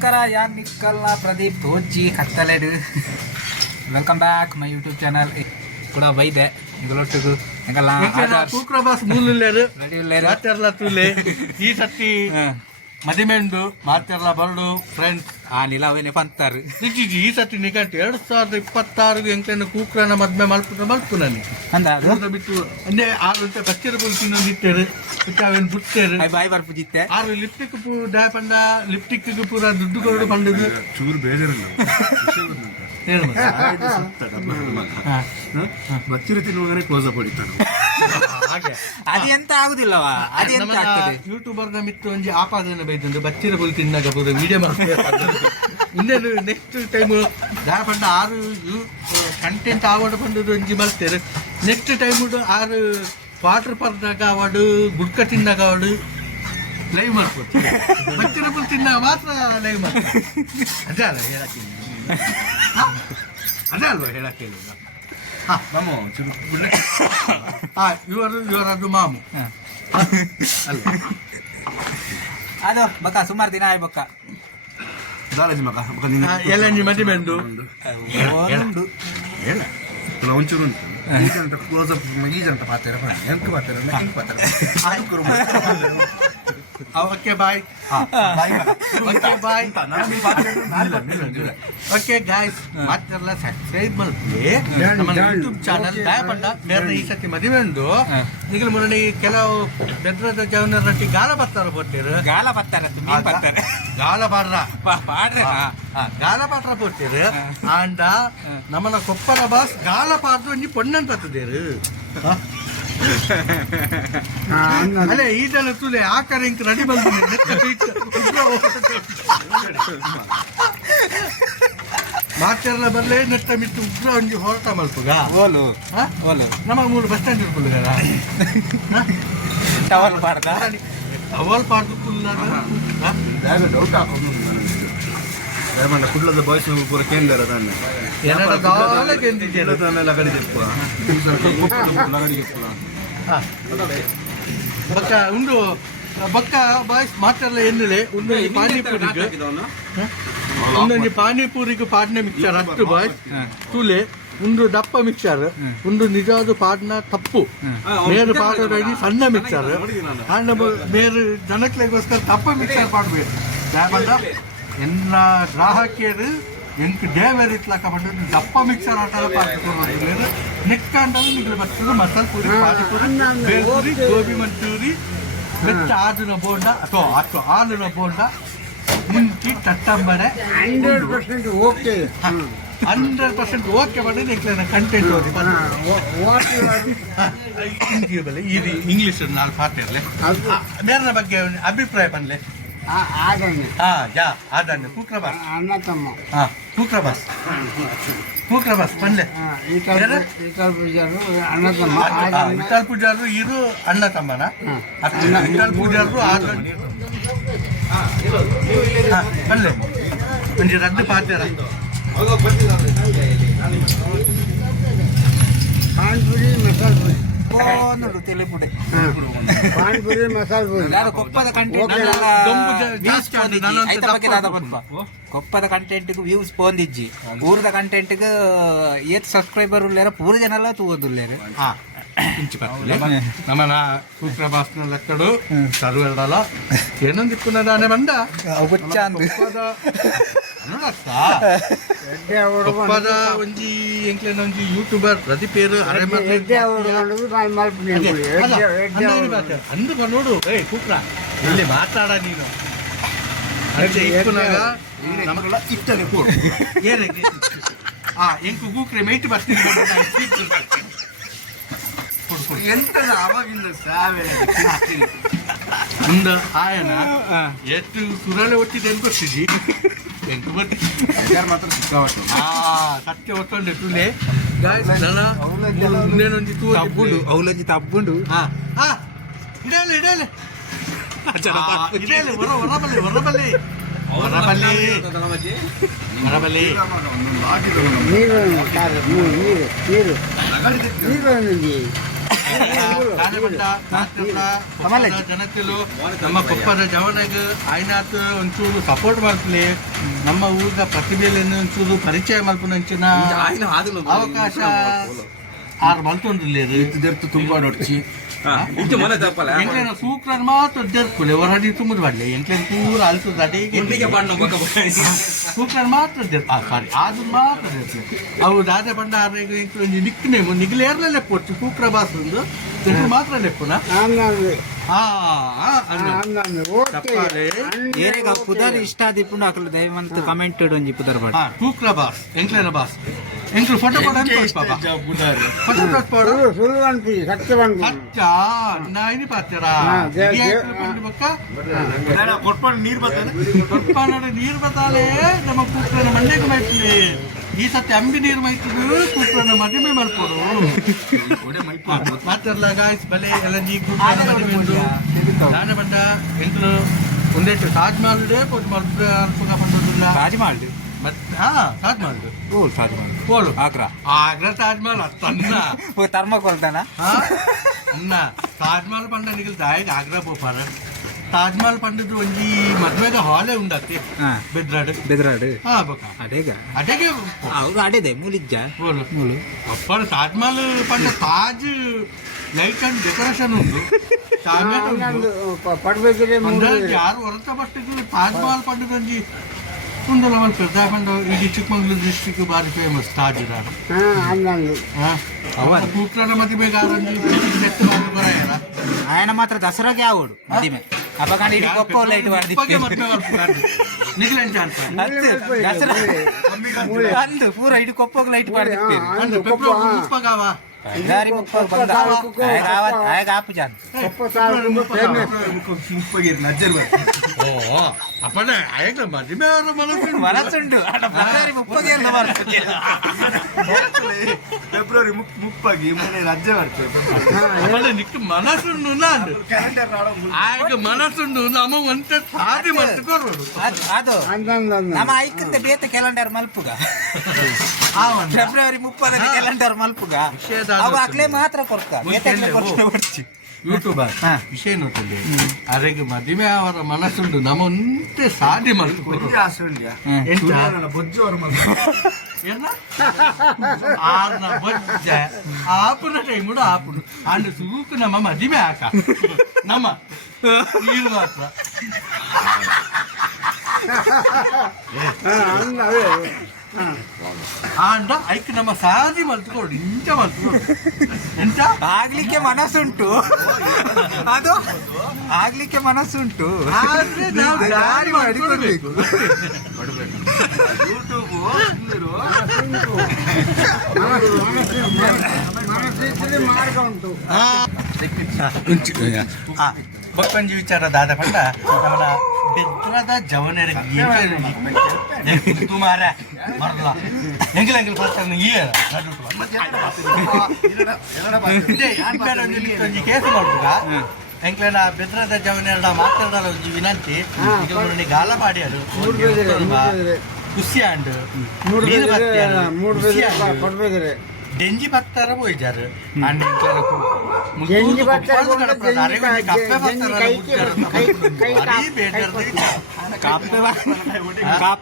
ನಮಸ್ಕಾರ ಯಾನ್ ನಿಕ್ಕಲ್ಲ ಪ್ರದೀಪ್ ತೋಜಿ ಕತ್ತಲೆಡು. Welcome back my YouTube channel ಕೂಡ ಬೈದೆ ನಿಗಲೊಟ್ಟಿಗೂ ಹೆಂಗಲ್ಲ? ಸೂಕ್ರಬಾಸ್ ಮೂಲರು ಮಾತೆರ್ಲ ತುಲೆ? ಈ ಸತಿ ಮದಿಮೆಂಡು ಮಾತೆರ್ಲ ಬರಡು ಫ್ರೆಂಡ್ಸ್ ಆ ನಿಲಾವೇನೆ ಪಂತಾರು. ನಿಜಿ ಈ ಸತಿ ನಿಕಟ್ ಎರಡ್ ಸಾವಿರದ ಇಪ್ಪತ್ತಾರು ಎಂಕ್ಲೆನ ಕೂಕ್ರನ ಮದ್ಮೆ ಮಲ್ಪುನ ಮಲ್ಪು ನಾನು ಅಂದ ಅದು? ಬಿಟ್ಟು ಅಂದ್ರೆ ಆರು ಗಂಟೆ ಬಚ್ಚರ ಬೋಲ್ ತಿನ್ನೊಂದು ಇಟ್ಟೇರು ಮತ್ತೆ ಅವೇನು ಬಿಟ್ಟೇರು ಬಾಯಿ ಬರ್ಪು ಜಿತ್ತೆ. ಆರು ಲಿಪ್ಟಿಕ್ ಪೂ ಡಾ ಪಂಡ ಲಿಪ್ಟಿಕ್ ಪೂರ ದುಡ್ಡು ಕೊರಡು ಪಂಡದು ಚೂರು ಬೇಜಾರಿಲ್ಲ. ಬಚ್ಚಿರಿ ತಿನ್ನುವಾಗನೇ ಕ್ಲೋಸ್ ಅಪ್ ಹೊಡಿತಾನೆ. ಹಾಗೆ. ಅದು ಎಂತ ಆಗುದಿಲ್ಲವಾ? ಅದು ಎಂತ ಆಗ್ತದೆ? ಯೂಟ್ಯೂಬರ್ನ ಮಿತ್ರ ಒಂಜಿ ಆಪಾದನೆ ಬೈದಂದು ಬಚ್ಚಿರ ಬೋಲ್ ತಿನ್ನಾಗ ಪೂರ ವಿಡಿಯೋ ಮಾಡ್ತಾರೆ ಇನ್ನೇನು ನೆಕ್ಸ್ಟ್ ಟೈಮ್ ದಾ ಪಂಡ ಆರು ಕಂಟೆಂಟ್ ಅವಾರ್ಡ್ ಪಂಡದು ಒಂಜಿ ಮಲ್ತೇರು. ನೆಕ್ಸ್ಟ್ ಟೈಮ್ ಆರು ವಾಟರ್ ಪಾರ್ಕ್ನಾಗ ಅವಾರ್ಡು ಗುಡ್ಕ ತಿನ್ನಾಗ ಅವಾರ್ಡು ಲೈವ್ ಮಾಡ್ಬೋದು. ಬಚ್ಚಿರ ತಿನ್ನ ಮಾತ್ರ ಲೈವ್ ಮಾಡ್ತಾರೆ. ಅದೇ ಅಲ್ಲ ಹೇಳಕ್ಕೆ? ಅದೇ ಅಲ್ವಾ ಹೇಳಕ್ಕೆ ಹಾ ನಮ್ಮ ಚೂರು ಹಾ ಇವರು ಇವರದ್ದು ಮಾಮು. ಅಲ್ಲ ಅದು ಬಕ್ಕ ಸುಮಾರು ದಿನ ಆಯ್ ಬಕ್ಕ. ದಾರಾಜಿ ಮಗ. ಮಗ ಎನ್ ಆ, ಎಲಂಜಿ ಮದಿಮೆಂಡು ಒಂದು ಹೇಳ. ಇಲ್ಲ ಒಂಚೂರು ಉಂಟು. ಈ ಜಂಟ ಕ್ಲೋಸ್ ಅಪ್ ಈ ಜಂಟ ಪಾತ್ರ ಎಂತ ಪಾತ್ರ ಎಂತ ಪಾತ್ರ okay bye okay bye okay guys ಮತ್ತೆಲ್ಲ ಸಬ್ಸ್ಕ್ರೈಬ್ ಮಾಡ್ತೀವಿ ನಮ್ಮ ಯೂಟ್ಯೂಬ್ ಚಾನಲ್ ದಯಪಂಡ. ಬೇರೆ ಈ ಸತಿ ಮದುವೆ ಉಂಡು. ಈಗ ಮುರಳಿ ಕೆಲವು ಬೆದ್ರದ ಜವನ ರೊಟ್ಟಿ ಗಾಲ ಬರ್ತಾರ ಕೊಟ್ಟಿರು ಗಾಲ ಬರ್ತಾರೆ ಬರ್ತಾರೆ ಗಾಲ ಬಾಡ್ರ ಬಾಡ್ರ ಗಾಲ ಪಾತ್ರ ಕೊಟ್ಟಿರು ಆಂಡ ನಮ್ಮನ ಕೊಪ್ಪಳ ಬಾಸ್ ಗಾಲ ಪಾತ್ರ ಒಂಜಿ ಪೊಣ್ಣಂತದೇರು ಅಲ್ಲೇ ಈ ಜನ ತುಲೆ ಆ ಇಂಕ್ ರೆಡಿ ಬಂದು ಮಾತೆಲ್ಲ ಬರಲೇ ನೆಟ್ಟ ಮಿಟ್ಟು ಉಗ್ರ ಒಂಜಿ ಹೊರಟ ಮಲ್ಪುಗ. ಓಲು? ಓಲು. ನಮ್ಮ ಮೂರು ಬಸ್ ಸ್ಟ್ಯಾಂಡ್ కదా ಟವಲ್ ಪಾಡ್ದ? ಟವಲ್ ಪಾಡ್ದು ಬ್ಯಾಗ ಡೌಟ್ ಹಾಕೊಂಡು ದಯಮಾಡ ಕುಡ್ಲದ ಬಾಯ್ಸ್ ಪೂರ ಕೇಂದ್ರ ತಾನೆ. ಎಲ್ಲ ಕಡೆ ತಿಪ್ಪು ಬಕ್ಕ ಉಂಡು ಬಕ್ಕ ಬಾಯ್ಸ್ ಮಾತೆಲ್ಲ ಎನ್ನಲೆ. ಒಂದು ಪಾನಿಪುರಿಗೆ. ಒಂದೊಂದು ಪಾನಿಪುರಿಗೆ ಪಾಡ್ನೆ ಮಿಕ್ಸರ್ ಹತ್ತು ಬಾಯ್ಸ್. ತುಲೆ ಒಂದು ದಪ್ಪ ಮಿಕ್ಸರ್ ಒಂದು ನಿಜವಾದ ಪಾಡ್ನ ತಪ್ಪು. ಮೇರು ಪಾಡೋದಾಗಿ ಸಣ್ಣ ಮಿಕ್ಸರ್ ಅಂಡ ಮೇರು ಜನಕ್ಲೆಗೋಸ್ಕರ ತಪ್ಪ ಮಿಕ್ಸರ್ ಪಾಡ್ಬೇಕು. ಎಲ್ಲ ಗ್ರಾಹಕಿಯರು ಎಂಕ್ ಡೇವರ್ ಇತ್ಲಕ ಪಟ್ಟು ದಪ್ಪ ಮಿಕ್ಸರ್ ಆಟ ಪಾಡ್ಕೊಂಡು ನೆಕ್ಕಂಡಲ್ಲಿ ನಿಮಗೆ ಬರ್ತದೆ ಮಸಾಲೆ ಪೂರಿ ಪಾನಿಪುರಿ ಬೇಲ್ಪುರಿ ಗೋಬಿ ಮಂಚೂರಿ ಬೆಚ್ಚ ಆದಿನ ಬೋಂಡ ಅಥವಾ ಅಥವಾ ಹಾಲಿನ ಬೋಂಡ ಮುಂಚಿ ತಟ್ಟಂಬಡೆ. Hundred percent okay. Hundred percent okay ಮಾಡಿ. ನಿಕ್ಲಿನ ಕಂಟೆಂಟ್ ಓದಿ ಇದು ಇಂಗ್ಲಿಷ್ ನಾಲ್ಕು ಪಾತ್ರ ಇರಲಿ ಮೇರನ ಬಗ್ಗೆ ಅಭಿಪ್ರಾಯ ಬಂದ್ಲೆ ఆగండి. యా ఆడండి కూక్ర బస్ అన్న తమ్మ కూక్ర బస్ కూక్ర బస్ పనిలే విఠల్ పూజారు అన్న తమ్మ విఠల్ పూజారు ఈరు అన్న తమ్మనా విఠల్ పూజారు ఆడండి పనిలే. కొంచెం రద్దు పాతారా. పాన్పూరి మసాలా పూరి ಹಾ, ಬಂದ್ಲೆ ಒಂಜಿ ರದ್ದು ಪಾತ್ಯಾರ ಪಾನ್ಪುರಿ ಮಸಾಲ ಪುರಿ ಒಂದು ತಿಳಿಪುಡೆ ಪಾನ್ಪುರಿ ಮಸಾಲ ಪುರಿ ನಾನು ಕೊಪ್ಪದ ಕಂಟೆಂಟ್ ಓಕೆ. ದೊಂಬು ಜ- ಜಾಸ್ತಿ ಆದ್ರೆ ನಾನು ಅಂತ ದಪ್ಪ ಬಂದ್ಪ ಕೊಪ್ಪದ ಕಂಟೆಂಟ್ ವ್ಯೂಸ್ ಪೋಂದಿಜ್ಜಿ ಊರದ ಕಂಟೆಂಟ್ ಏತ್ ಸಬ್ಸ್ಕ್ರೈಬರ್ ಉಳ್ಳೇರ ಪೂರ ಜನ ಎಲ್ಲ ತೂವದುಲ್ಲೇರು ಹಾ ಇಂಚು ಬರ್ತದೆ ನಮ್ಮನ ಸೂತ್ರಭಾಸ್ನ ಲೆಕ್ಕಡು ಸರ್ವೆರಡಲ ಏನೊಂದು ಇಪ್ಪುನದಾನೆ ಬಂದ ಹುಚ್ಚ ಕೊಪ್ಪದ ಒಂಜಿ ಎಂಕ್ಲೆನ ಒಂಜಿ ಯೂಟ್ಯೂಬರ್ ಪ್ರತಿ ಪೇರು ಎಡ್ಡೆ ಹುಡುಗಂಡು ಬಾಯಿ ಮಲ್ಪನೆ ಎಡ್ಡೆ ಎಡ್ಡೆ ಅಂದು ನೋಡು. ಏಯ್ ಕೂಕ್ರ. ಇಲ್ಲಿ ಮಾತಾಡ ನೀನು. ಅಂಚೆ ಏನಕ್ಕೆ ಆ ಎಂಕು ಕೂಕ್ರೆ ಮೇಟ್ ಬರ್ತೀನಿ ಎಂತ ಅವಾಗಿಂದ ಸಾವೆ? ముందు ఆయన ఎట్టు సురాలు ఒట్టి దెంకొచ్చింది దెంకొచ్చి మాత్రం సిగ్గవట్టు సత్య వస్తుంది ఎట్టుండే తప్పుండు అవులకి తప్పుండు ఇడాలి ఇడాలి ఇడాలి వర వరపల్లి వరపల్లి. వరపల్లి. వరపల్లి. మీరు మీరు మీరు మీరు. ಜನತೆಲು ನಮ್ಮ ಕೊಪ್ಪದ ಜವನಗ ಆಯ್ನಾತ್ ಒಂಚೂರು ಸಪೋರ್ಟ್ ಮಾಡ್ಲಿ ನಮ್ಮ ಊರಿನ ಪ್ರತಿಭೆಯನ್ನು ಒಂಚೂರು ಪರಿಚಯ ಮಲ್ಪನಂಚಿನ ಅವಕಾಶ ಆರು ಮಲ್ತೊಂದಿಲ್ಲ ಜರ್ತು ತುಂಬಾ ನೋಡ್ಚಿ. ಎಂಕ್ಲೆನ ಸೂಕ್ರನ್ ಮಾತ್ರ ಜರ್ಪುಲೆ ಹೊರಡಿ ತುಂಬುದು ಬಡ್ಲೆ. ಎಂಕ್ಲೆನ್ ಪೂರ ಅಲ್ತದ ಅಡಿಗೆ ಸೂಕ್ರನ್ ಮಾತ್ರ ಜರ್ಪ ಸಾರಿ ಅದು ಮಾತ್ರ ಅವು ದಾದ ಬಂಡ ಆರೆಗ ಎಂಕ್ಲು ಒಂಜಿ ನಿಕ್ ನೇಮು ನಿಗ್ಲೇರ್ಲ ಲೆಪ್ಪೊಟ್ಟು ಸೂಕ್ರ ಬಾಸ್ ಒಂದು. ಜರ್ಪು ಮಾತ್ರ ಲೆಪ್ಪುನ ಪುದರ್ ಇಷ್ಟ ಆದಿಪ್ಪುಂಡು ಅಕಲು ದಯವಂತ ಕಮೆಂಟ್ ಒಂಜಿ ಪುದರ್ ಬಾಡ. ಸೂಕ್ರ ಬಾಸ್. ಎಂಕ್ಲೆನ ಬಾಸ್. ಎಂಕ್ಲು ಫೋಟೋ ಕೊಡ ಪಾಪ. ಫೋಟೋ ಸತ್ಯವನ್ಪಿ ಅಚ್ಚ ನಾಯಿನಿ ಪಾತ್ಯರ? ಕೊಟ್ಕೊಂಡು ನೀರು ಬರ್ತಾನೆ ಕೊಟ್ಪಾನಡ ನೀರು ಬತ್ತಾಲೆ ನಮ್ಮ ಕೂತ್ರನ ಮಂಡ್ಯಕ್ಕೆ ಮೈತ್ಲಿ ಈ ಸತಿ ಅಂಬಿ ನೀರು ಮೈತ್ರಿ ಕೂತ್ರನ ಮದುವೆ ಮಾಡ್ಕೊಡು. ಮಾತ್ರಲ್ಲ ಗಾಯ್ಸ್ ಬಲೆ ಎಲ್ಲ ನೀ ಕೂತ್ರನ ಮದುವೆ ನಾನೇ ಬಂದ ತಾಜ್ ಮಹಲ್ ಮಲ್ಪೆ ಅನ್ಸುಗ ಬಂದದಿಲ್ಲ ತಾಜ್ ಮಹಲ್ ಮತ್ತೆ ಹಾ ತಾಜ್ ಮಹಲ್. ಓ ತಾಜ್ ಮಹಲ್. ಓಲು ಆಗ್ರಾ. ಆಗ್ರಾ ತಾಜ್ ಮಹಲ್ ಅತ್ತನ್ನ ತರ್ಮಕೊಳ್ತಾನ ಹಾ? ಅನ್ನ. ತಾಜ್ ಮಹಲ್ ಪಂಡ ನಿಖಿಲ್ ದಾಯಿಗೆ ಆಗ್ರಾ ಪೋಪಾರ ತಾಜ್ ಮಹಲ್ ಪಂಡದು ಒಂಜಿ ಮದ್ವೆದ ಹಾಲೇ ಉಂಡತ್ತೆ. ಹಾ. ಬೆದ್ರಾಡ್. ಬೆದರಾಡು. ಹಾ ಬೊಕ. ಅಡೇಗ. ಅಟೆಗೆ ಅವ್ರು ಅಡೇದೆ ಮೂಲಿಜ್ಜ. ತಾಜ್ ಮಹಲ್ ಪಂಡ ತಾಜ್ ಲೈಟ್ ಅಂಡ್ ಡೆಕೋರೇಷನ್ ಉಂಟು. ಅಂದಾಜು ಯಾರು ಹೊರತ ಬಟ್ಟಿದ್ರು ತಾಜ್ ಮಹಲ್ ಪಂಡದ ಒಂಜಿ కుండల వాళ్ళు పెద్దాకుండా ఇది చిక్కమంగళూరు డిస్ట్రిక్ట్ బాగా ఫేమస్ తాజీరా కూట్ల మధ్యమే కాదని ఆయన మాత్రం దసరాకి ఆవుడు మధ్యమే అప్పకండి ఇది గొప్ప లైట్ వాడి దసరా. అందు పూర ఇది గొప్ప లైట్ వాడి అందు కావా ಅಪ್ಪಣ್ಣ ಆಯ್ತು ಮದುವೆ ಅವರ ಮನಸ್ಸು ಮನಸ್ಸುಂಟು. ಫೆಬ್ರವರಿ ಮುಪ್ಪಾಗಿ ಮನೆ ರಜೆ ಬರ್ತೇವೆ ನಿಕ್ಕು ಮನಸ್ಸುಂಡು ನಮ್ಮ ಕ್ಯಾಲೆಂಡರ್ ಮಲ್ಪುಗ. ಫೆಬ್ರವರಿ ಮುಪ್ಪದ ಕ್ಯಾಲೆಂಡರ್ ಮಲ್ಪುಗ. ಅಕ್ಲೆ ಮಾತ್ರ ಹಾ. ವಿಷಯ ನೋಡ್ತದೆ ಅದಕ್ಕೆ ಮದುವೆ ಅವರ ಮನಸ್ಸುಂಡು ನಮ್ಮ ಒಂಟೆ ಸಾಧಿ ಬೊಜ್ಜ ಆಪುನ ಟೈಮುಡು ಆಪುನು. ಅಂಡ್ ಸುಗೂಕು ನಮ್ಮ ಮದಿಮೆ ಆಕ. ನಮ್ಮ. ಮಾತ್ರ. ಹಾ ಅಂದ ಅವೇ ಹಾ ಆಂಡ ಐಕ್ ನಮ್ಮ ಸಾದಿ ಮಲ್ತ್ಕೊಡು ಇಂಚ ಮಲ್ತ್ಕೊಡು ಎಂತ ಆಗ್ಲಿಕ್ಕೆ ಮನಸ್ಸುಂಟು ಅದು ಆಗ್ಲಿಕ್ಕೆ ಮನಸ್ಸುಂಟು ಆದ್ರೆ ನಾವು ದಾರಿ ಮಾಡಿಕೊಡ್ಬೇಕು ಯೂಟ್ಯೂಬ್ ಮನಸ್ಸಿದ್ರೆ ಮಾರ್ಗ ಉಂಟು ಬೊಕ್ಕಂಜಿ ವಿಚಾರ ದಾದ ಪಂಡ ನಮ್ಮನ ಬೆದ್ರದ ಜವನರಿಗೆ ತುಮಾರ ಮರಲ ಹೆಂಗಿಲ್ಲ ಹೆಂಗಿಲ್ಲ ಬರ್ತಾನೆ ಈ ಒಂಜಿ ಕೇಸ್ ಮಾಡ್ಬೇಕ? ಎಂಕ್ಲೆನ ಬೆದ್ರದ ಜವನೆರಡ ಮಾತಾಡಲ್ಲ ಒಂಜಿ ವಿನಂತಿ. ಈಗ ಗಾಲ ಮಾಡಿ ಅದು ಬೇರೆ ಮೂರು ಬೇರೆ ಖುಷಿ ಅಂಡು ಕೊಡ್ಬೇಕ್ರೆ ಡೆಂಜಿ ಬರ್ತಾರ ಹೋಯ್ತಾರೆ ಅಂಡ್ ಎಂಕ್ಲೆನ ಭಾರಿ ಕಾಪ್-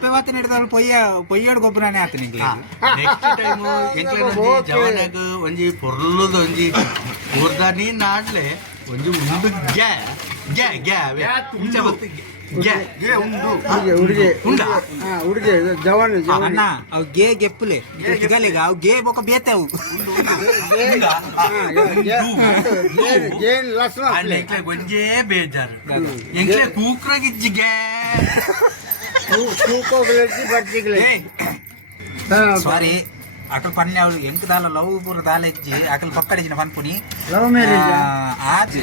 ಮಾತು ನಡೆದವ್ರು ಪೊಯ್ಯ ಪೊಯ್ಯಾಡ್ ಗೊಬ್ಬರನೇ ಆತ ನಿಂಗೆ. ನೆಕ್ಸ್ಟ್ ಟೈಮ್ ಒಂಜಿ ಪೊರ್ಲದ ಒಂಜಿ ಊರ್ದ ನೀನ್ ಆಡ್ಲೆ ಒಂಜಿ ಉಂಡು ಗ್ಯಾ ಗ್ಯಾ ಗ್ಯಾ ಉಂಡು. ಹುಡುಗಿ ಹುಡುಗಿ ಉಂಡ ಹಾ ಹುಡುಗಿ ಜವಾನ್ ಜವಾನ್ అన్న అవి గే గెప్పులే గెప్పలేగా అవి గే ఒక బేతావు ಜೇನ್ ಜೇನ್ ಲಸ್ನ ಅಂಡ್ ಎಂಕ್ಲೆ ಒಂಜೇ ಬೇಜಾರು ಎಂಕ್ಲೆ ಕೂಕ್ರಾಗಿಜ್ಜಿ ಗ್ಯಾ ಕೂಕೋಗ್ಲೈತಿ ಬರ್ತಿಗ್ಲೈ సారీ అక్కడ పని ఆవిడ ఎంక దాల లవ్ పూర దాలెచ్చి అక్కడ పక్కడిచిన పనుకుని ಲವ್ ಮ್ಯಾರೇಜ್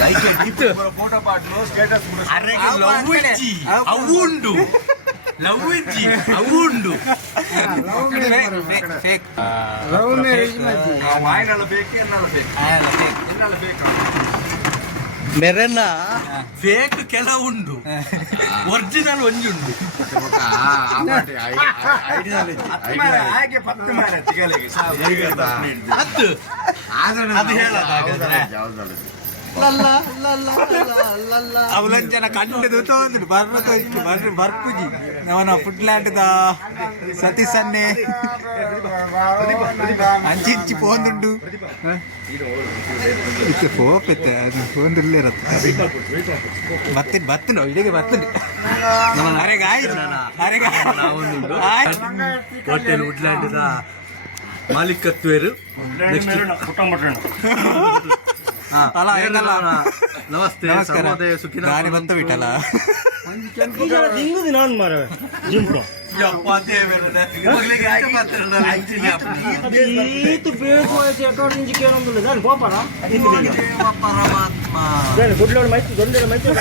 ఆజ్ ಲೈಕ್ ಫೋಟೋ ಪಾಟ್ಲು ಸ್ಟೇಟಸ್ ಅರೆಗೆ ಅವು ಲವ್ ಅಂಕಡೆ. ಇಜ್ಜಿ ಅವು ಅವು ಉಂಡು ಲವ್ ಇಜ್ಜಿ ಅವು ಉಂಡು love marriage fake love marriage ಮಾಡ್ತೀವಿ ವಾಯ್ನೆಲ್ಲ ಬೇಕು ಎನ್ನೆಲ್ಲ ಬೇಕು ಎನ್ನೆಲ್ಲ ಬೇಕಾ ಮೆರೆನ ಫೇಕ್ ಕೆಲವು ಉಂಡು ಒರಿಜಿನಲ್ ಒಂಜಿ ಉಂಡು ಹಾಗೆ ಪತ್ತು ಮಾರ ತಿಗಲೆಗೆ ಅದು ಅದು ಹೇಳೋದು ಅವಲಂಚನ ಕಂಡು ತೋಂದ್ರು. ಬರ್ಬೇಕು ಇಷ್ಟು ಬರ್ರಿ ಬರ್ಪುಜಿ ಅವನ ಫುಡ್ಲ್ಯಾಂಡ್ದ ಸತಿ ಸನ್ನೆ ಅಂಚಿ ಇಂಚಿ ಪೋಂದುಂಡು ಇತ್ತೆ ಪೋಪೆತ್ತೆ ಅದು ಪೋಂದುಲ್ಲೇ ಇರತ್ತೆ. ಮತ್ತೆ ಬತ್ತನು ಇಡಿಗೆ ಬತ್ತನು. ಅರೆಗ ಆಯ್ತು. ಅರೆಗ ಹೋಟೆಲ್ ನೆಕ್ಸ್ಟ್ ಮಾಲೀಕತ್ವೇರು. ಹಾ. ಅಲ್ಲ, ಹೆಂಗಲ್ಲ? ನಮಸ್ತೆ ನಮಸ್ಕಾರ. ಸರ್ವೋದಯ ಸುಖಿನ ದಾರಿ ಬಂತ ಬಿಟ್ಟಲ್ಲ ಮಗಳಿಗೆ ಆಯ್ಕೆ ಮಾತಾಡೋಣ, ಅಂಚಿನ ಅಪ್ಪ. ದೇವ ಪರಮಾತ್ಮ. ಉಗ್ರ. ಮೈತು ಅಯ್ಯಪ್ಪ ಮೈತು.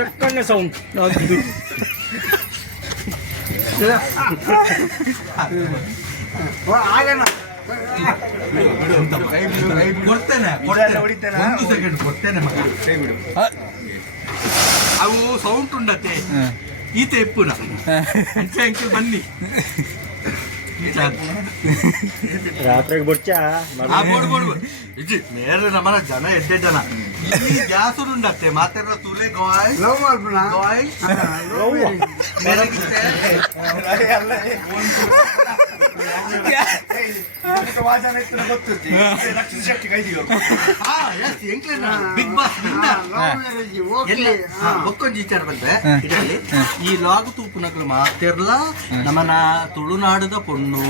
ತಕ್ಕನೆ ಸೌಂಡ್ ಕೊಡ್ತೇನೆ ಕೊಡ್ತೇನೆ. ಒಂದು ಸೆಕೆಂಡ್ ಕೊಡ್ತೇನೆ ಮಗ. ಅವು ಸೌಂಡ್ ಉಂಡತೆ ಈತ ಎಪ್ಪುನ? ಅಂಚೆ ಅಂಕಲ್ ಬನ್ನಿ. ರಾತ್ರಿಗೆ ಬೊಚ್ಚ ಆ ಬೋಡ್ ಬೋಡ್ ಬೋಡ್. ಇಜ್ಜಿ ಮೇರೆ ನಮ್ಮನ ಜನ ಎಡ್ಡೆ ಜನ ಈ ಗ್ಯಾಸ್ ಉಂಡತ್ತೆ ಮಾತಾಡೋ ತುಲೆ ಗಾಯ್ ಲವ್ ಮಾಡ್ಬಿಡ ಗಾಯ್ ಬಿಗ್ ಬಾಸ್ ಒಕ್ಕೊಂದು ವಿಚಾರ ಬಂದ್ರೆ ಇದರಲ್ಲಿ ಈ ಲಾಗು ತೂಪುನಗಳು ಮಾತಿರ್ಲ ನಮ್ಮನ ತುಳುನಾಡದ ಪೊಣ್ಣು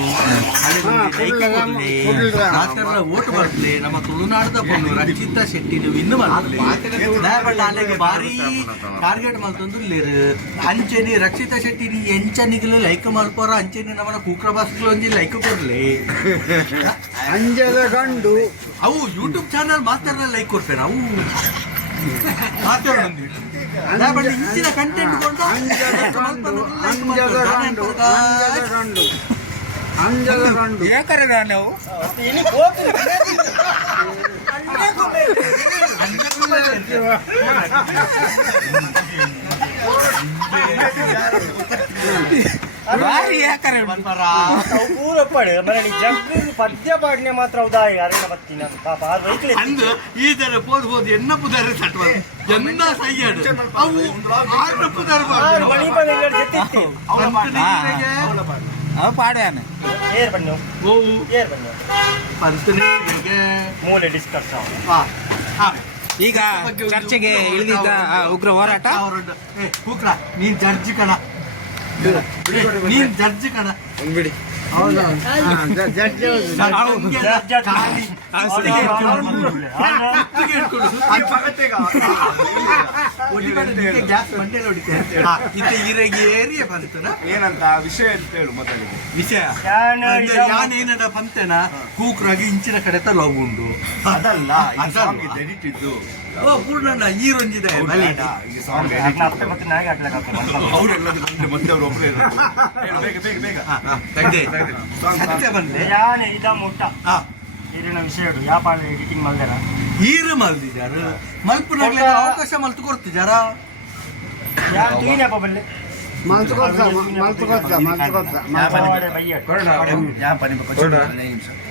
ಮಾತಿರ್ಲ ಓಟ್ ಬರ್ಲಿ ನಮ್ಮ ತುಳುನಾಡದ ಪೊಣ್ಣು ರಚಿತಾ ಶೆಟ್ಟಿ ನೀವು ಇನ್ನು ಮಾಡ್ಲಿ. ಭಾರಿ ಟಾರ್ಗೆಟ್ ಮಾಡ್ತಂದು ಅಂಚೆನಿ ರಕ್ಷಿತಾ ಶೆಟ್ಟಿ ನೀ ಎಂಚನಿಗಳು ಲೈಕ್ ಮಾಡ್ಕೋರ ಅಂಚೆನಿ ನಮ್ಮನ ಕೂಕ್ರ ಬಾಸ್ಗಳು ಒಂಜಿ ಲೈಕ್ ಕೊಡ್ಲಿ. ಅಂಜದ ಗಂಡು ಅವು ಯೂಟ್ಯೂಬ್ ಚಾನಲ್ ಮಾತಾಡ ಲೈಕ್ ಕೊಡ್ತೇನೆ ಅವು ಮಾತಾಡೋದು ಇಂಚಿನ ಕಂಟೆಂಟ್ ಅಂಜದ ಗಂಡು ಅಂಜದ ಗಂಡು ಅಂಜದ ಗಂಡು ಅಂಜದ ಗಂಡು ಏಕರದ ನಾವು ಬಾರಿ ಯಾಕರೆ? ಪೂರ ಪಡೆ ಪದ್ಯ ಪಾಡ್ನೆ ಮಾತ್ರ ಉದಾಯ. ಅರಣ್ಯ ಬತ್ತಿನ ಪಾಪ ಅದು ವೈಕ್ಲೆ. ಅಂದು ಈ ತರ ಪೋದ್ ಹೋದ್ ಎನ್ನ ಪುದಾರ ಸಟ್ವ ಎನ್ನ ಸೈಯಡ್. ಅವು ಆರ್ನ ಪುದಾರ ಆರು ಮಣಿ ಅವ ಪಾಡ್ಯಾನ. ಏರ್ ಪಂತನೇ ಮೂಲೆ ಡಿಸ್ಕಸ್ ಈಗ ಚರ್ಚೆಗೆ ಇಳಿದಿದ್ದ ಉಗ್ರ ಹೋರಾಟ. ನೀನ್ ಜಡ್ಜಿ ಕಣ. ನೀನ್ ಜಡ್ಜ್ ಕಣ. ಬಿಡಿ ಹೌದಾ ಜಡ್ಜ್ ಗ್ಯಾಸ್ ಏರಿಯೇ ಏನಂತ ವಿಷಯ ಅಂತ ಹೇಳು ಮೊದಲಿಗೆ. ವಿಷಯ? ಏನದ ಪಂತೆನ? ಕೂಕ್ರಾಗಿ ಇಂಚಿನ ಕಡೆ ಲವ್ ಉಂಡು. ಅದಲ್ಲ ಈ ಅದಲ್ಲ. ಇದ್ದು. ಓ ಪೂರ್ಣಣ್ಣ ಈರೊಂದಿದೆ ಬಲಿ ಹೌದಾ? ಈ ಸಾಂಗ್ ಅವರೆಲ್ಲ ಬಂದು ಮತ್ತೆ ಅವ್ರು ಒಬ್ಬರೇ ಬೇಗ ಬೇಗ ಬೇಗ. ತೆಗ್ದೆ. ಸತ್ಯ ಬಂದೆ ಯಾನ್ ಇದ ಮುಟ್ಟ. ಹಾ. ಇರಿನ ವಿಷಯ ಯಾಪಾಳ ಎಡಿಟಿಂಗ್ ಮಲ್ದರ ಈರು ಮಲ್ದಿದ್ದಾರೆ ಮಲ್ಪುನಾಗ್ಲಿ ಅವಕಾಶ ಮಲ್ತು ಕೊಡ್ತಿದ್ದಾರ ಯಾನ್ ತುಯಿನಪ್ಪ ಬಲ್ಲೆ ಮಲ್ತ್ಕೊತ್ತ ಮಲ್ತ್ಕೊತ್ತ ಮಲ್ತ್ಕೊತ್ತ ಬಯ್ಯ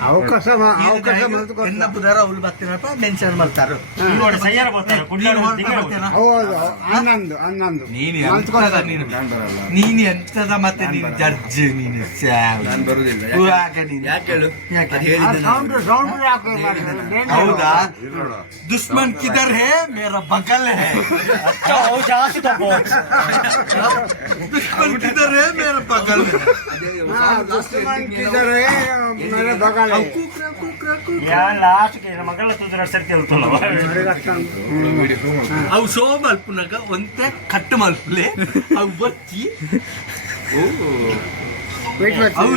ಅವಕಾಶ ಮ- ಅವಕಾಶ ಎನ್ನ ಮಲ್ತ್ಕೊತ್ತ ಬುಧಾರ ಅವ್ರು ಬರ್ತೀನಪ್ಪ ಮೆನ್ಷನ್ ಮಾಡ್ತಾರ ನೋಡಿ ಸಯ್ಯಾರ ಬರ್ತಾರೆ ಕುಡ್ಲಾಡ ಹೌದು ಹನ್ನೊಂದು ಹನ್ನೊಂದು ನೀನು ಮಲ್ತ್ಕೊತ್ತ ಎಂತದ ನೀನು ನೀನು ಎಂತದ ಮತ್ತೆ ನೀನು ಜಡ್ಜ್ ನೀನು ಸ್ಯಾವ್. ನಾನು ಬರುದಿಲ್ಲ ಉವಾಗ ನೀನು. ಯಾಕೆ ಹೇಳು ಯಾಕೆ? ಅದು ಹೇಳಿದ್ದೆ ನಾನು. ಸೌಂಡ್ ಸೌಂಡ್ ಯಾಕೆ ಬೇಡ? ಹೌದಾ ಇರೋಣ. ದುಶ್ಮನ್ ಕಿಧರ್ ಹೇ ಮೇರಾ ಬಗಲ್ ಹೇ ಜಾಸ್ತಿ ತಪ್ಪು ದುಶ್ಮನ್ ಕಿಧರ್ ಹೇ ಮೇರಾ ಬಗಲ್ ಹೇ ಹಾ, ದುಶ್ಮನ್ ಕಿದರೆ ಮೇಲೆ ಬಗಲ ಅವ್ ಕೂಕ್ರ, ಕೂಕ್ರ, ಕೂಕ್ರ. ಯಾನ್ ಲಾಸ್ಟ್ಗೆ ಮಗಳ ತುದ್ರ ಸರ್ತಿ ಹೇಳ್ತಲ್ಲ ಅವು ಶೋ ಮಲ್ಪುನಾಗ ಒಂದೆ ಕಟ್ಟು ಮಲ್ಪುಲೆ ಅವು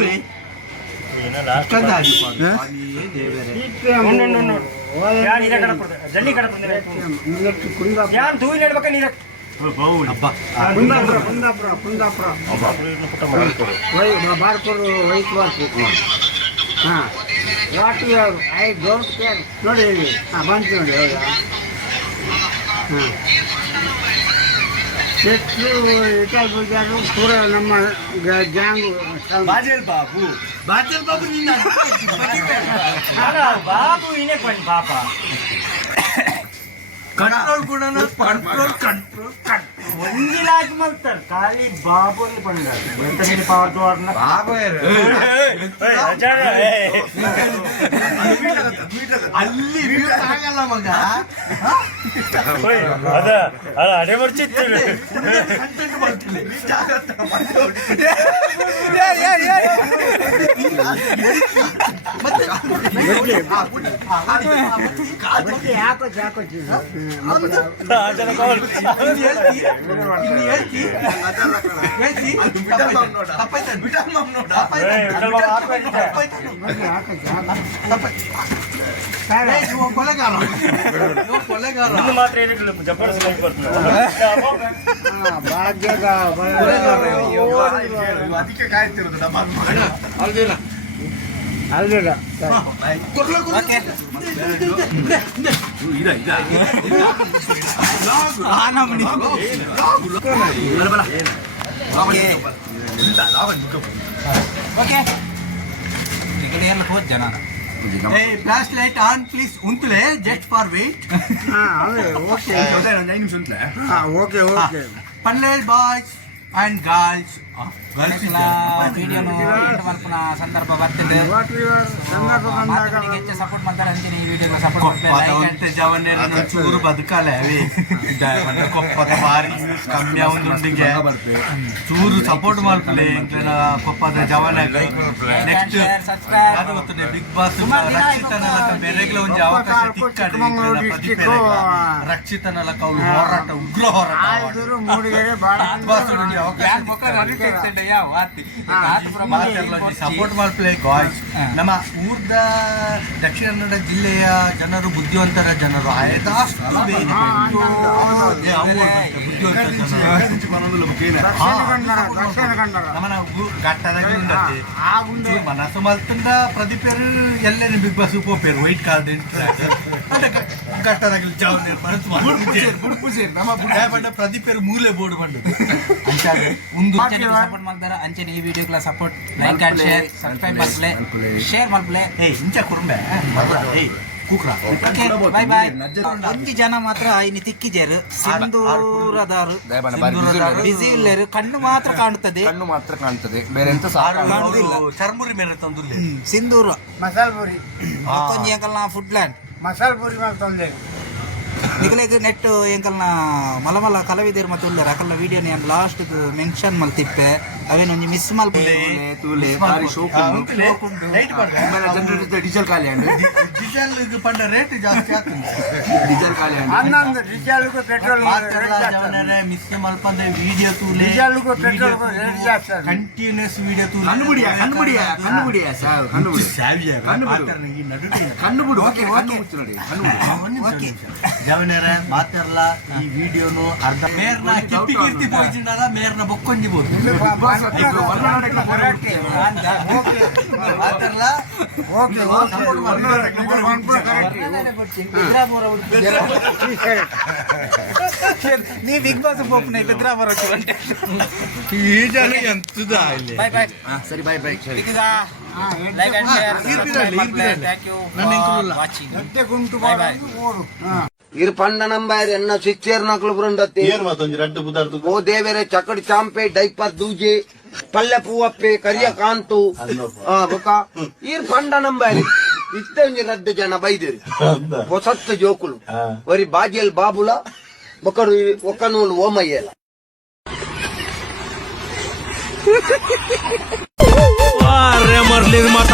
ವೇಟ್ लास्ट ಯಾನ್ ಇದ ಕಡೆ ಕೊಡ್ತಾರೆ? ಜಲ್ಲಿ ವೈಟ್ ಹಾಂ what your I don't care ನೋಡಿ ಹೇಳಿ ಹಾಂ ಬಂತು ನೋಡಿ ಹೌದಾ ಹಾಂ ಎಷ್ಟು ಇಟಲ್ ಪೂಜಾರು ಪೂರ ನಮ್ಮ ಗ- ಗ್ಯಾಂಗು ಬಾಜೇಲ್ ಬಾಬು ಬಾಜೇಲ್ ಬಾಬು ನಿನ್ನ ಬಾಬು ಇನೇ ಕೊಂಡ್ ಪಾಪ कंट्रोल कंट्रोल कंट्रोल कंट्रोल ಒಂದಿಲಾಗಿ ಮಲ್ತಾರೆ ಖಾಲಿ ಬಾಬು ಅಲ್ಲಿ ಬಂದ ಎಂತ ನೀನು ಪವರ್ ತೋರ್ನ ಅಲ್ಲಿ view ಆಗಲ್ಲ ಮಗ ಅದ ಅದ ಅಡೆ ಬರ್ಚಿತ್ತು ಯಾಕೋ ಬರ್ತಿಲ್ಲ ಮತ್ತೆ ಭಾಗ್ಯದ ಅದಕ್ಕೆ ಕಾಯ್ತಿರೋದು ನಮ್ಮ ಅಣ್ಣ, ಅಲ್ದಿಲ್ಲ ಅಲ್ದಿಲ್ಲ ಕೊಡ್ಲ ಓಕೆ ಇದ ಇದ ಆನಮಣಿ ಓಕೆ ಈ ಕಡೆ ಎಲ್ಲ ಹೋದ್ ಜನ ಏ flash light on please ಉಂತುಲೆ just for wait ಹಾಂ ಅದೇ ಓಕೆ ಒಂದು ಐದು ನಿಮಿಷ ಉಂಟ್ಲೆ ಹಾಂ ಓಕೆ ಓಕೆ ಪಲ್ಲೆ boys and girls girls video ಮಲ್ಪನ ಸಂದರ್ಭ ಬರ್ತಿದೆ. ಹೆಚ್ಚು ಸಪೋರ್ಟ್ ಮಾಡ್ತಾರೆ ಅಂತೀನಿ. ಈ ವಿಡಿಯೋಗೆ ಸಪೋರ್ಟ್ ಕೊಪ್ಪದ ಒಂಟೆ ಜವನೆ ಚೂರು ಬದುಕಲೆ ಅವಿ. ಮಂಡ ಕೊಪ್ಪದ ಬಾರಿ ಯೂಸ್ ಕಮ್ಮಿ ಚೂರು ಸಪೋರ್ಟ್ ಮಾಡ್ಕೊಳ್ಳಿ. ಇಂಕ್ಲಿನ ಕೊಪ್ಪದ ಜವನ ನೆಕ್ಸ್ಟ್ ಬಿಗ್ ಬಾಸ್ ರಕ್ಷಿತನ. ಬೇರೆಗ್ಲ ಒಂದು ಅವಕಾಶ ತಿಕ್ಕಡಿ ಅವ್ರು ಹೋರಾಟ ಉಗ್ರ ಹೋರಾಟ. ಬಿಗ್ ಬಾಸ್ ಒಂದು ಅವಕಾಶ ಸಪೋರ್ಟ್ ಮಾಡ್ಪ್ಲೇ ಗಾಯ್ಸ್. ನಮ್ಮ ಊರ್ದ ದಕ್ಷಿಣ ಕನ್ನಡ ಜಿಲ್ಲೆಯ ಜನರು ಬುದ್ಧಿವಂತರ ಜನರು. ಆಯ್ತಾಷ್ಟು ಬೇರೆ ಏ, ಅವ್ರು ಬಿಗ್ ಜನರು. ದಕ್ಷಿಣ ವೈಟ್ ಕಾರ್ಡ್ கரெக்டாக ஜாவது மருத்துவ பிரதி ಮಾಡ್ತಾರ? ಅಂಚನೆ ಈ ವಿಡಿಯೋಗಳ ಸಪೋರ್ಟ್ ಲೈಕ್ ಶೇರ್ ಸಬ್ಸ್ಕ್ರೈಬ್ ಜನ ಮಾತ್ರ ಇನ್ನು ತಿಕ್ಕಿಜೇರು. ಸಿಂಧೂರದಾರು ಬಿಸಿ ಕಣ್ಣು ಮಾತ್ರ ಕಾಣುತ್ತದೆ ಕಣ್ಣು ಮಾತ್ರ ಕಾಣುತ್ತದೆ ಬೇರೆ ಎಂತ ಚರ್ಮುರಿ ಮೇಲೆ ತಂದು ಸಿಂಧೂರು. ಮಸಾಲ್ಪುರಿ ಮತ್ತೊಂದು ಫುಡ್ ಲ್ಯಾಂಡ್ ಮಸಾಲ ಪುರಿ ಮೇಲೆ ತಂದೆ ನಿಗಲೆಗ್ ನೆಟ್ ಎಂಕಲ್ನ ಮಲಮಲ ಕಲಾವಿದರು ಮತ್ತು ಉಳ್ಳಾರ ಅಕಲ್ನ ವಿಡಿಯೋ ನಾನು ಲಾಸ್ಟ್ ಮೆನ್ಷನ್ ಮಲ್ತಿಪ್ಪೆ ಅವೇನೊಂದು ಮಿಸ್ ಮಲ್ಪೆ ತೂಲೆ ಬಾರಿ ಶೋಕ್ ಡೀಸೆಲ್ ಖಾಲಿ ಅಂದ್ರೆ ಡೀಸೆಲ್ ಪಂಡ ರೇಟ್ ಜಾಸ್ತಿ ಆಗ್ತದೆ. ಡೀಸೆಲ್ ಖಾಲಿ ಅಂದ್ರೆ ಡೀಸೆಲ್ಗೂ ಪೆಟ್ರೋಲ್ ಮಿಸ್ ಮಲ್ಪಂದ ವಿಡಿಯೋ ತೂಲೆ ಡೀಸೆಲ್ಗೂ ಪೆಟ್ರೋಲ್ಗೂ ರೇಟ್ ಜಾಸ್ತಿ. ಕಂಟಿನ್ಯೂಸ್ ವಿಡಿಯೋ ತೂಲೆ. ಕಣ್ಣುಬಿಡಿಯ ಕಣ್ಣುಬಿಡಿಯ ಕಣ್ಣುಬಿಡಿಯ ಸಾವ್ ಕಣ್ಣುಬಿಡಿ. ಸಾವಿಯ ಕಣ್ಣುಬಿಡು. ಕಣ್ಣುಬಿಡು ಓಕೆ ಕಣ್ಣು ಮುಚ್ಚು ನೋಡಿ ಕಣ್ಣುಬಿಡು. ಜವನರ ಮಾತಾಡಲ್ಲ ಈ ವಿಡಿಯೋನು ಅರ್ಧ ಮೇರ್ನ ಕಿಪ್ಪಿ ಕೀರ್ತಿ ಪೋಯ್ಚಿಂಡಲ್ಲ ಮೇರ್ನ ಬೊಕ್ಕೊಂಜಿಬೋದು ಮಾತಾಡಲ್ಲ ಓಕೆ ನೀ ಬಿಗ್ ಬಾಸ್ ಹೋಗ್ನೆ ಬಿದ್ರಾಪುರ ಬರೋಕೆ ಈ ಜನ ಎಂತದ ಇಲ್ಲಿ ಬೈ ಬೈ ಸರಿ ಬಾಯ್ ಬಾಯ್ ಸರಿ like and share. Thank you. Watching gonna Bye, bye. ಓಡು ಹಾಂ ಇರ್ ಪಂಡ ನಂಬಾರಿ ಎನ್ನ ಸಿಚ್ಚೇರ್ ನಕ್ಲು ಬೃಂದತ್ತಿ ಓ ದೇವೇರೆ ಚಕಡಿ ಚಾಂಪೆ ಡೈಪರ್ ದೂಜಿ ಪಲ್ಲೆ ಪೂವಪ್ಪೆ ಕರಿಯ ಕಾಂತು ಆ ಬೊಕ ಇರ್ ಪಂಡ ನಂಬಾರಿ ಇತ್ತೆ ಒಂಜಿ ರಡ್ಡು ಜನ ಬೈದಿರಿ ಹೊಸತ್ತು ಜೋಕುಲು ವರಿ ಬಾಜಿಯಲ್ ಬಾಬುಲ ಬೊಕಡು ಒಕ್ಕನೂಲು ಓಮಯ್ಯಲ ಮರ್ಲಿ ಮತ